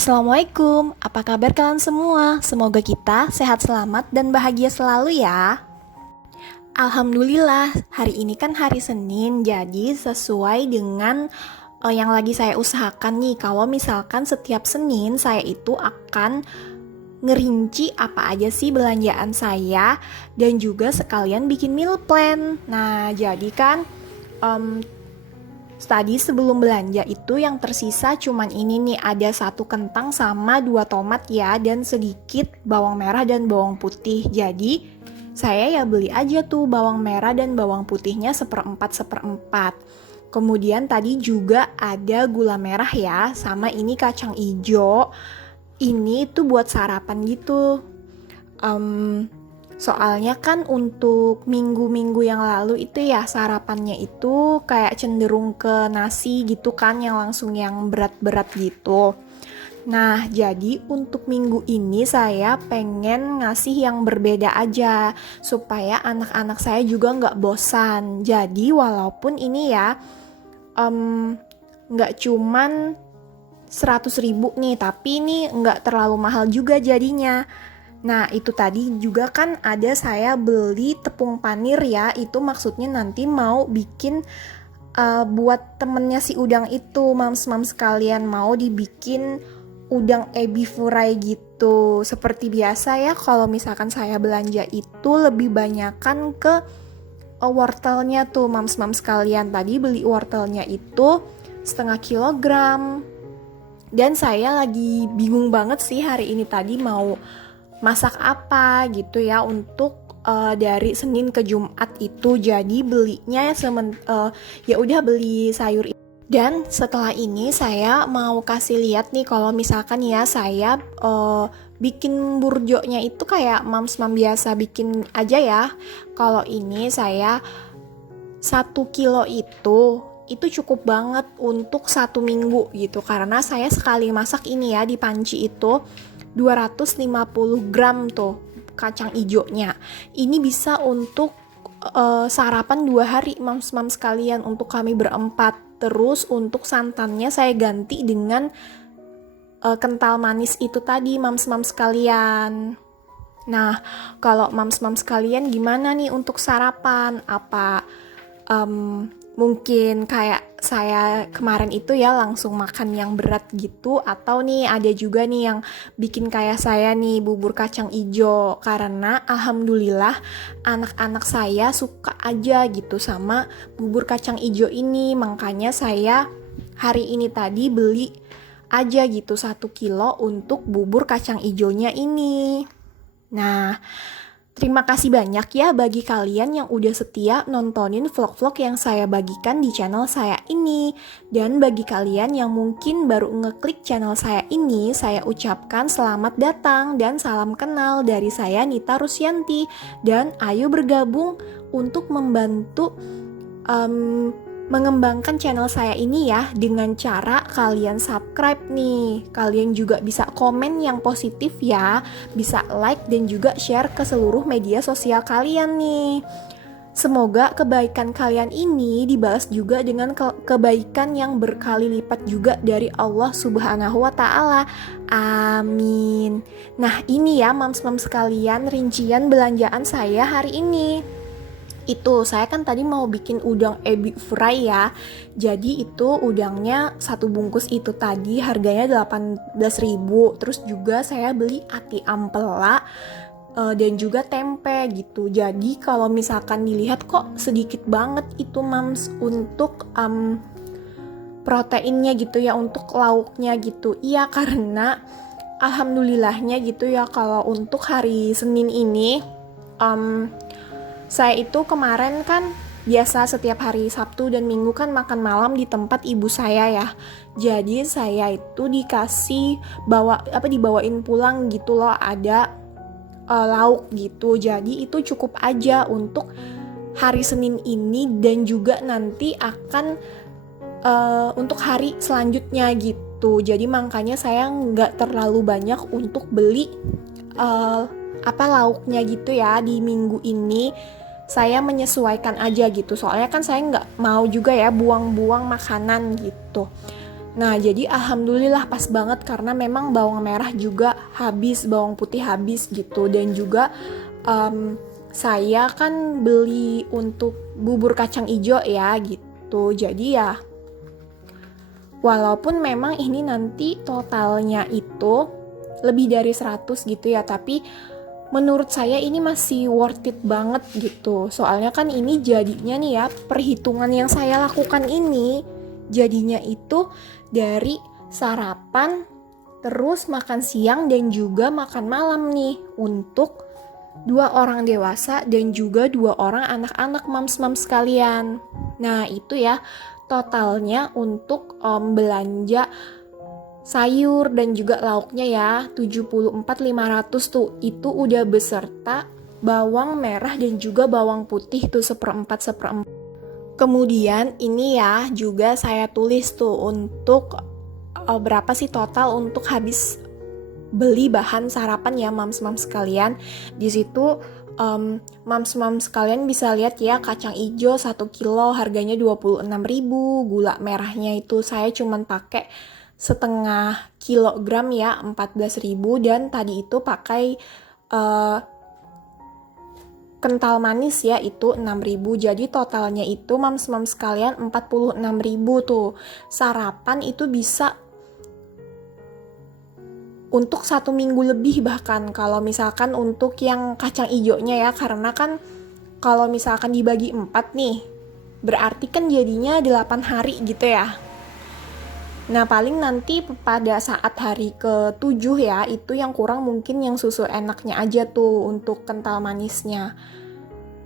Assalamualaikum, apa kabar kalian semua? Semoga kita sehat selamat dan bahagia selalu ya. Alhamdulillah, hari ini kan hari Senin, jadi sesuai dengan yang lagi saya usahakan nih. Kalau misalkan setiap Senin saya itu akan ngerinci apa aja sih belanjaan saya dan juga sekalian bikin meal plan. Nah, jadi kan tadi sebelum belanja itu yang tersisa cuman ini nih, ada 1 kentang sama 2 tomat ya, dan sedikit bawang merah dan bawang putih. Jadi saya ya beli aja tuh bawang merah dan bawang putihnya seperempat. Kemudian tadi juga ada gula merah ya, sama ini kacang ijo. Ini tuh buat sarapan gitu. Soalnya kan untuk minggu-minggu yang lalu itu ya sarapannya itu kayak cenderung ke nasi gitu kan, yang langsung yang berat-berat gitu. Nah, jadi untuk minggu ini saya pengen ngasih yang berbeda aja supaya anak-anak saya juga nggak bosan. Jadi walaupun ini ya nggak cuman 100.000 nih, tapi ini nggak terlalu mahal juga jadinya. Nah, itu tadi juga kan ada saya beli tepung panir ya, itu maksudnya nanti mau bikin buat temennya si udang itu, mams-mams sekalian, mau dibikin udang ebi furai gitu. Seperti biasa ya, kalau misalkan saya belanja itu lebih banyakan ke wortelnya tuh, mams-mams sekalian. Tadi beli wortelnya itu 0,5 kilogram. Dan saya lagi bingung banget sih hari ini tadi mau masak apa gitu ya untuk dari Senin ke Jumat itu. Jadi belinya ya udah beli sayur. Dan setelah ini saya mau kasih lihat nih kalau misalkan ya saya bikin burjonya itu kayak mams-mam biasa bikin aja ya. Kalau ini saya 1 kilo itu cukup banget untuk 1 minggu gitu, karena saya sekali masak ini ya di panci itu 250 gram tuh kacang ijonya. Ini bisa untuk sarapan 2 hari mams-mams sekalian untuk kami berempat. Terus untuk santannya saya ganti dengan kental manis itu tadi mams-mams sekalian. Nah, kalau mams-mams sekalian gimana nih untuk sarapan? Apa mungkin kayak saya kemarin itu ya langsung makan yang berat gitu, atau nih ada juga nih yang bikin kayak saya nih bubur kacang ijo, karena alhamdulillah anak-anak saya suka aja gitu sama bubur kacang ijo ini. Makanya saya hari ini tadi beli aja gitu 1 kilo untuk bubur kacang ijonya ini. Nah, terima kasih banyak ya bagi kalian yang udah setia nontonin vlog-vlog yang saya bagikan di channel saya ini. Dan bagi kalian yang mungkin baru ngeklik channel saya ini, saya ucapkan selamat datang dan salam kenal dari saya Nita Rusyanti. Dan ayo bergabung untuk membantu mengembangkan channel saya ini ya, dengan cara kalian subscribe nih. Kalian juga bisa komen yang positif ya, bisa like dan juga share ke seluruh media sosial kalian nih. Semoga kebaikan kalian ini dibalas juga dengan kebaikan yang berkali lipat juga dari Allah Subhanahu wa Ta'ala. Amin. Nah, ini ya mams-mams sekalian rincian belanjaan saya hari ini. Itu saya kan tadi mau bikin udang ebi fry ya. Jadi itu udangnya 1 bungkus itu tadi harganya 18.000. Terus juga saya beli ati ampela dan juga tempe gitu. Jadi kalau misalkan dilihat kok sedikit banget itu mams untuk proteinnya gitu ya, untuk lauknya gitu. Iya, karena alhamdulillahnya gitu ya, kalau untuk hari Senin ini saya itu kemarin kan biasa setiap hari Sabtu dan Minggu kan makan malam di tempat ibu saya ya. Jadi saya itu dibawain pulang gitu loh, ada lauk gitu. Jadi itu cukup aja untuk hari Senin ini, dan juga nanti akan untuk hari selanjutnya gitu. Jadi makanya saya nggak terlalu banyak untuk beli lauknya gitu ya di minggu ini. Saya menyesuaikan aja gitu, soalnya kan saya nggak mau juga ya buang-buang makanan gitu. Nah, jadi alhamdulillah pas banget karena memang bawang merah juga habis, bawang putih habis gitu. Dan juga saya kan beli untuk bubur kacang ijo ya gitu. Jadi ya walaupun memang ini nanti totalnya itu lebih dari 100 gitu ya, tapi menurut saya ini masih worth it banget gitu. Soalnya kan ini jadinya nih ya, perhitungan yang saya lakukan ini jadinya itu dari sarapan, terus makan siang dan juga makan malam nih untuk 2 orang dewasa dan juga 2 orang anak-anak mams-mams sekalian. Nah itu ya totalnya untuk belanja sayur dan juga lauknya ya 74.500 tuh, itu udah beserta bawang merah dan juga bawang putih tuh seperempat. Kemudian ini ya juga saya tulis tuh untuk berapa sih total untuk habis beli bahan sarapan ya mams-mams sekalian. Di situ mams-mams sekalian bisa lihat ya, kacang ijo 1 kilo harganya 26.000, gula merahnya itu saya cuman pakai setengah kilogram ya 14.000, dan tadi itu pakai kental manis ya itu 6.000. Jadi totalnya itu mams-mams sekalian 46.000 tuh. Sarapan itu bisa untuk 1 minggu lebih bahkan kalau misalkan untuk yang kacang ijonya ya, karena kan kalau misalkan dibagi 4 nih berarti kan jadinya 8 hari gitu ya. Nah paling nanti pada saat hari ke-7 ya, itu yang kurang mungkin yang susu enaknya aja tuh untuk kental manisnya.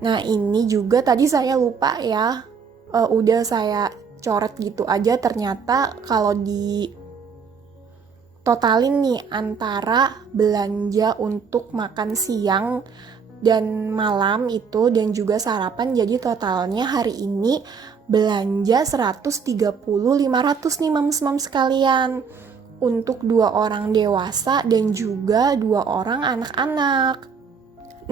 Nah ini juga tadi saya lupa ya, udah saya coret gitu aja, ternyata kalau di totalin nih antara belanja untuk makan siang dan malam itu dan juga sarapan, jadi totalnya hari ini belanja 130.500 nih mams-mams sekalian untuk 2 orang dewasa dan juga 2 orang anak-anak.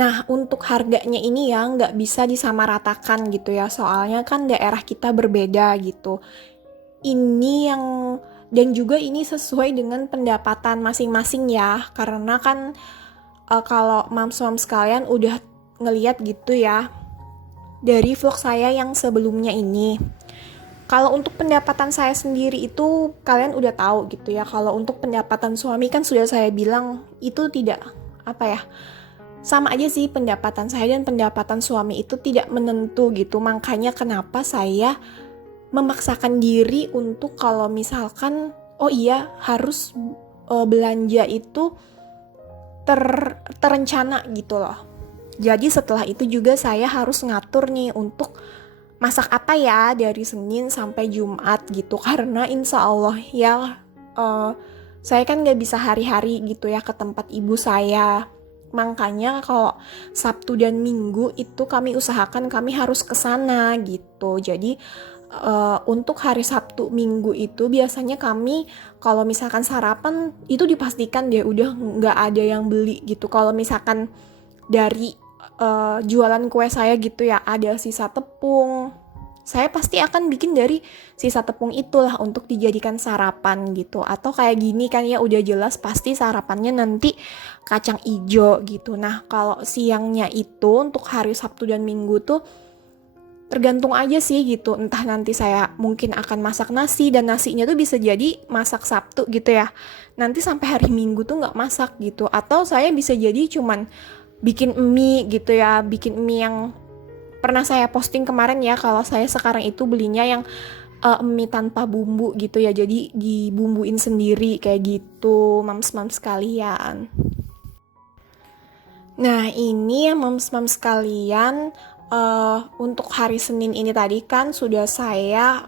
Nah untuk harganya ini ya nggak bisa disamaratakan gitu ya, soalnya kan daerah kita berbeda gitu. Ini yang dan juga ini sesuai dengan pendapatan masing-masing ya, karena kan kalau mams-mams sekalian udah ngeliat gitu ya dari vlog saya yang sebelumnya ini. Kalau untuk pendapatan saya sendiri itu kalian udah tahu gitu ya. Kalau untuk pendapatan suami kan sudah saya bilang itu tidak sama aja sih, pendapatan saya dan pendapatan suami itu tidak menentu gitu. Makanya kenapa saya memaksakan diri untuk kalau misalkan harus belanja itu terencana gitu loh. Jadi setelah itu juga saya harus ngatur nih untuk masak apa ya dari Senin sampai Jumat gitu, karena insya Allah ya saya kan gak bisa hari-hari gitu ya ke tempat ibu saya. Makanya kalau Sabtu dan Minggu itu kami usahakan kami harus ke sana gitu. Jadi untuk hari Sabtu Minggu itu biasanya kami kalau misalkan sarapan itu dipastikan deh udah nggak ada yang beli gitu. Kalau misalkan dari jualan kue saya gitu ya ada sisa tepung, saya pasti akan bikin dari sisa tepung itulah untuk dijadikan sarapan gitu. Atau kayak gini kan ya udah jelas pasti sarapannya nanti kacang ijo gitu. Nah kalau siangnya itu untuk hari Sabtu dan Minggu tuh tergantung aja sih gitu, entah nanti saya mungkin akan masak nasi dan nasinya tuh bisa jadi masak Sabtu gitu ya, nanti sampai hari Minggu tuh nggak masak gitu. Atau saya bisa jadi cuman bikin mie gitu ya, bikin mie yang pernah saya posting kemarin ya, kalau saya sekarang itu belinya yang mie tanpa bumbu gitu ya, jadi dibumbuin sendiri kayak gitu mams-mams sekalian. Nah ini ya mams-mams sekalian, untuk hari Senin ini tadi kan sudah saya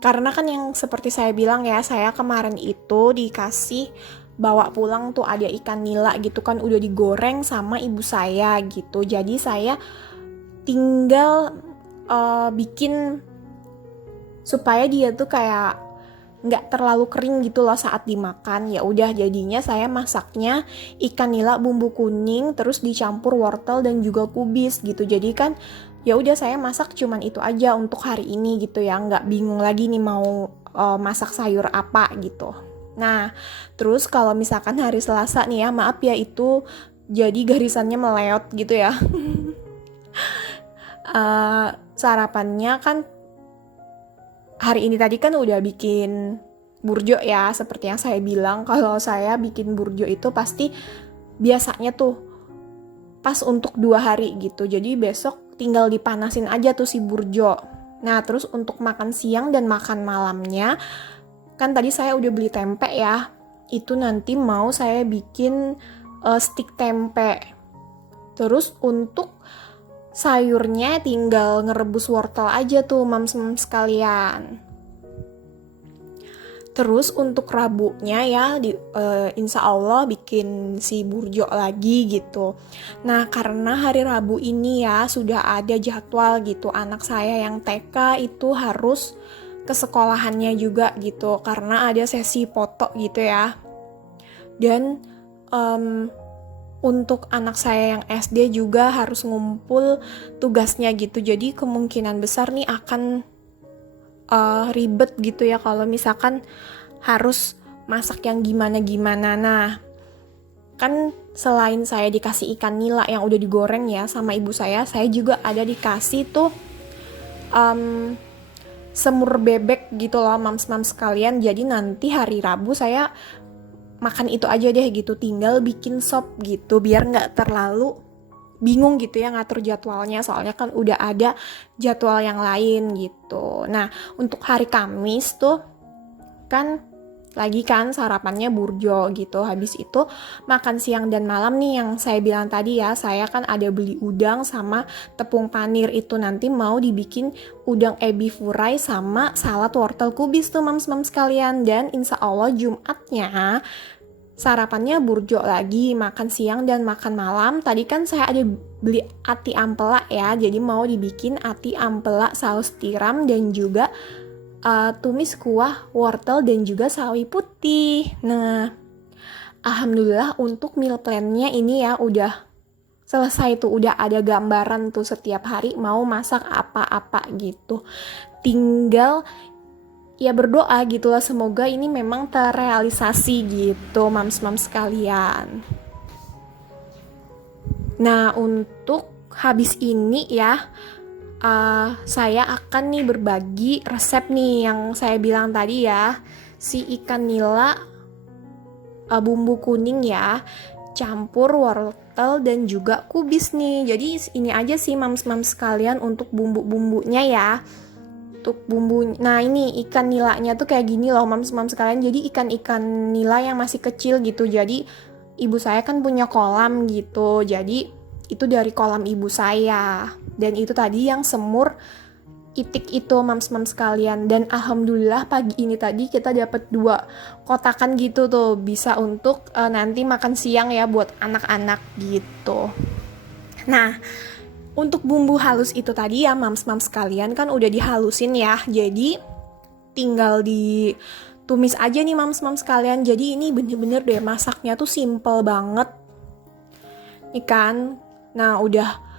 karena kan yang seperti saya bilang ya, saya kemarin itu dikasih bawa pulang tuh ada ikan nila gitu kan, udah digoreng sama ibu saya gitu. Jadi saya tinggal bikin supaya dia tuh kayak nggak terlalu kering gitu loh saat dimakan. Ya udah, jadinya saya masaknya ikan nila bumbu kuning terus dicampur wortel dan juga kubis gitu. Jadi kan ya udah, saya masak cuman itu aja untuk hari ini gitu ya, nggak bingung lagi nih mau masak sayur apa gitu. Nah, terus kalau misalkan hari Selasa nih ya, maaf ya itu jadi garisannya meleot gitu ya. Sarapannya kan hari ini tadi kan udah bikin burjo ya, seperti yang saya bilang kalau saya bikin burjo itu pasti biasanya tuh pas untuk 2 hari gitu. Jadi besok tinggal dipanasin aja tuh si burjo. Nah, terus untuk makan siang dan makan malamnya, kan tadi saya udah beli tempe ya. Itu nanti mau saya bikin stik tempe. Terus untuk sayurnya tinggal ngerebus wortel aja tuh, mams-mams sekalian. Terus untuk Rabunya ya, insya Allah bikin si burjo lagi gitu. Nah, karena hari Rabu ini ya sudah ada jadwal gitu. Anak saya yang TK itu harus ke sekolahannya juga gitu. Karena ada sesi foto gitu ya. Dan untuk anak saya yang SD juga harus ngumpul tugasnya gitu. Jadi kemungkinan besar nih akan ribet gitu ya kalau misalkan harus masak yang gimana-gimana. Nah, kan selain saya dikasih ikan nila yang udah digoreng ya sama ibu saya juga ada dikasih tuh semur bebek gitu loh, mams-mams sekalian. Jadi nanti hari Rabu saya makan itu aja deh gitu, tinggal bikin sop gitu biar nggak terlalu bingung gitu ya ngatur jadwalnya, soalnya kan udah ada jadwal yang lain gitu. Nah, untuk hari Kamis tuh kan lagi kan sarapannya burjo gitu. Habis itu makan siang dan malam nih yang saya bilang tadi ya, saya kan ada beli udang sama tepung panir, itu nanti mau dibikin udang ebi furai sama salad wortel kubis tuh mams-mams sekalian. Dan insya Allah Jumatnya sarapannya burjo lagi, makan siang dan makan malam. Tadi kan saya ada beli ati ampela ya, jadi mau dibikin ati ampela saus tiram dan juga tumis kuah wortel dan juga sawi putih. Nah, alhamdulillah untuk meal plan-nya ini ya udah selesai tuh, udah ada gambaran tuh setiap hari mau masak apa-apa gitu. Tinggal ya berdoa gitu lah, semoga ini memang terrealisasi gitu mams-mams sekalian. Nah, untuk habis ini ya saya akan nih berbagi resep nih yang saya bilang tadi ya, si ikan nila bumbu kuning ya, campur wortel dan juga kubis nih. Jadi ini aja sih mams-mams sekalian untuk bumbu-bumbunya ya. Untuk bumbu, nah ini ikan nilanya tuh kayak gini loh mams-mams sekalian. Jadi ikan-ikan nila yang masih kecil gitu. Jadi ibu saya kan punya kolam gitu. Jadi itu dari kolam ibu saya. Dan itu tadi yang semur itik itu mams-mams sekalian. Dan alhamdulillah pagi ini tadi kita dapat 2 kotakan gitu tuh, bisa untuk nanti makan siang ya buat anak-anak gitu. Nah, untuk bumbu halus itu tadi ya mams-mams sekalian kan udah dihalusin ya. Jadi tinggal ditumis aja nih mams-mams sekalian. Jadi ini bener-bener deh masaknya tuh simple banget. Nih kan. Nah, udah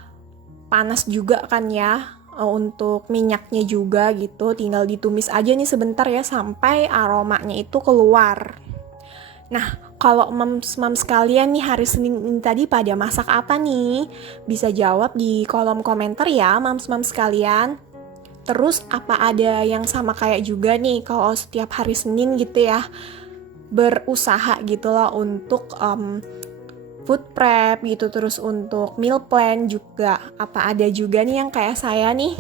panas juga kan ya untuk minyaknya juga gitu. Tinggal ditumis aja nih sebentar ya sampai aromanya itu keluar. Nah, kalau mams-mams kalian nih hari Senin ini tadi pada masak apa nih? Bisa jawab di kolom komentar ya mams-mams kalian. Terus apa ada yang sama kayak juga nih kalau setiap hari Senin gitu ya berusaha gitu loh untuk food prep gitu, terus untuk meal plan juga apa ada juga nih yang kayak saya nih?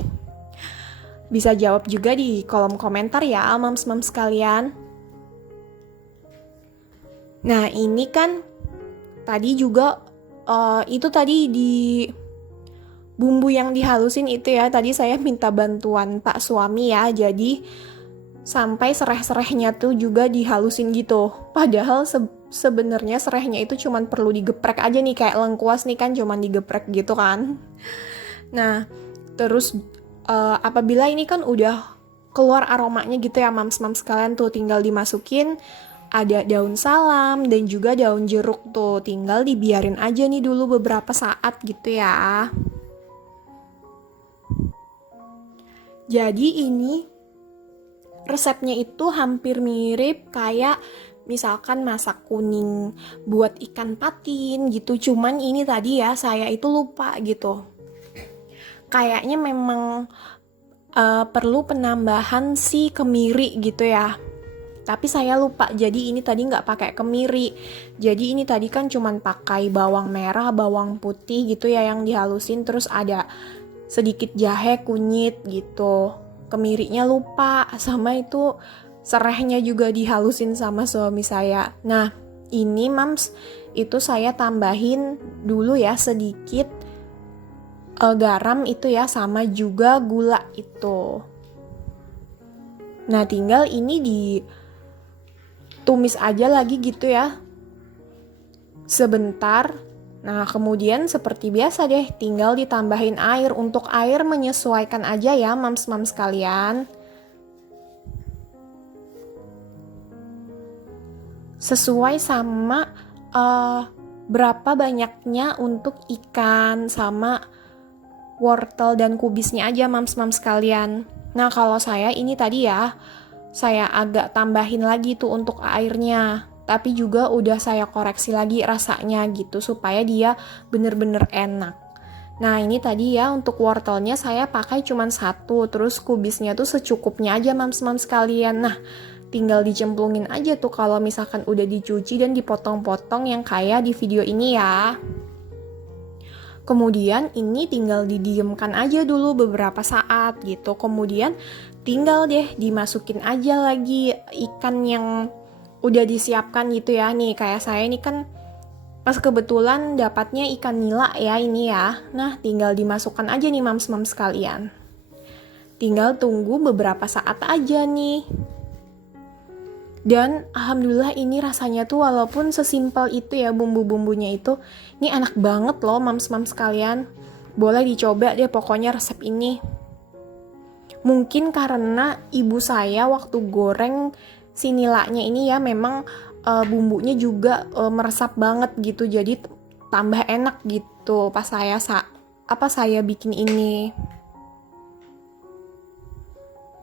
Bisa jawab juga di kolom komentar ya mams-mams kalian. Nah, ini kan tadi juga itu tadi di bumbu yang dihalusin itu ya, tadi saya minta bantuan Pak suami ya, jadi sampai sereh-serehnya tuh juga dihalusin gitu. Padahal sebenarnya serehnya itu cuman perlu digeprek aja nih, kayak lengkuas nih kan cuman digeprek gitu kan. Nah, terus apabila ini kan udah keluar aromanya gitu ya mams-mams kalian tuh, tinggal dimasukin ada daun salam dan juga daun jeruk tuh, tinggal dibiarin aja nih dulu beberapa saat gitu ya. Jadi ini resepnya itu hampir mirip kayak misalkan masak kuning buat ikan patin gitu, cuman ini tadi ya saya itu lupa gitu. Kayaknya memang perlu penambahan si kemiri gitu ya. Tapi saya lupa, jadi ini tadi nggak pakai kemiri. Jadi ini tadi kan cuman pakai bawang merah, bawang putih gitu ya yang dihalusin, terus ada sedikit jahe, kunyit gitu. Kemirinya lupa, sama itu serehnya juga dihalusin sama suami saya. Nah, ini mams, itu saya tambahin dulu ya sedikit garam itu ya, sama juga gula itu. Nah, tinggal ini ditumis aja lagi gitu ya, sebentar. Nah, kemudian seperti biasa deh, tinggal ditambahin air. Untuk air menyesuaikan aja ya, mams-mams kalian. Sesuai sama berapa banyaknya untuk ikan sama wortel dan kubisnya aja, mams-mams kalian. Nah, kalau saya ini tadi ya, saya agak tambahin lagi tuh untuk airnya. Tapi juga udah saya koreksi lagi rasanya gitu, supaya dia bener-bener enak. Nah, ini tadi ya untuk wortelnya saya pakai cuman 1, terus kubisnya tuh secukupnya aja mams-mams kalian. Nah, tinggal dicemplungin aja tuh kalau misalkan udah dicuci dan dipotong-potong yang kayak di video ini ya. Kemudian ini tinggal didiamkan aja dulu beberapa saat gitu. Kemudian tinggal deh dimasukin aja lagi ikan yang udah disiapkan gitu ya. Nih kayak saya ini kan pas kebetulan dapatnya ikan nila ya ini ya. Nah, tinggal dimasukkan aja nih mams-mams kalian. Tinggal tunggu beberapa saat aja nih. Dan alhamdulillah ini rasanya tuh walaupun sesimpel itu ya bumbu-bumbunya itu, ini enak banget loh mams-mams kalian. Boleh dicoba deh pokoknya resep ini. Mungkin karena ibu saya waktu goreng si nilanya ini ya memang bumbunya juga meresap banget gitu, jadi tambah enak gitu pas saya bikin ini.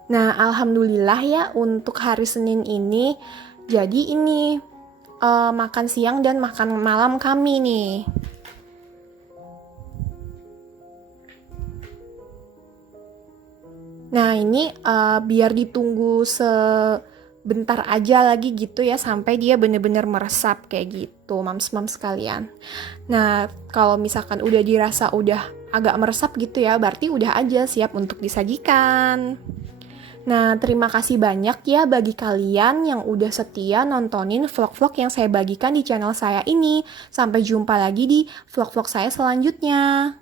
Nah, alhamdulillah ya untuk hari Senin ini, jadi ini makan siang dan makan malam kami nih. Nah, ini biar ditunggu sebentar aja lagi gitu ya, sampai dia bener-bener meresap kayak gitu, mams-mams kalian. Nah, kalau misalkan udah dirasa udah agak meresap gitu ya, berarti udah aja siap untuk disajikan. Nah, terima kasih banyak ya bagi kalian yang udah setia nontonin vlog-vlog yang saya bagikan di channel saya ini. Sampai jumpa lagi di vlog-vlog saya selanjutnya.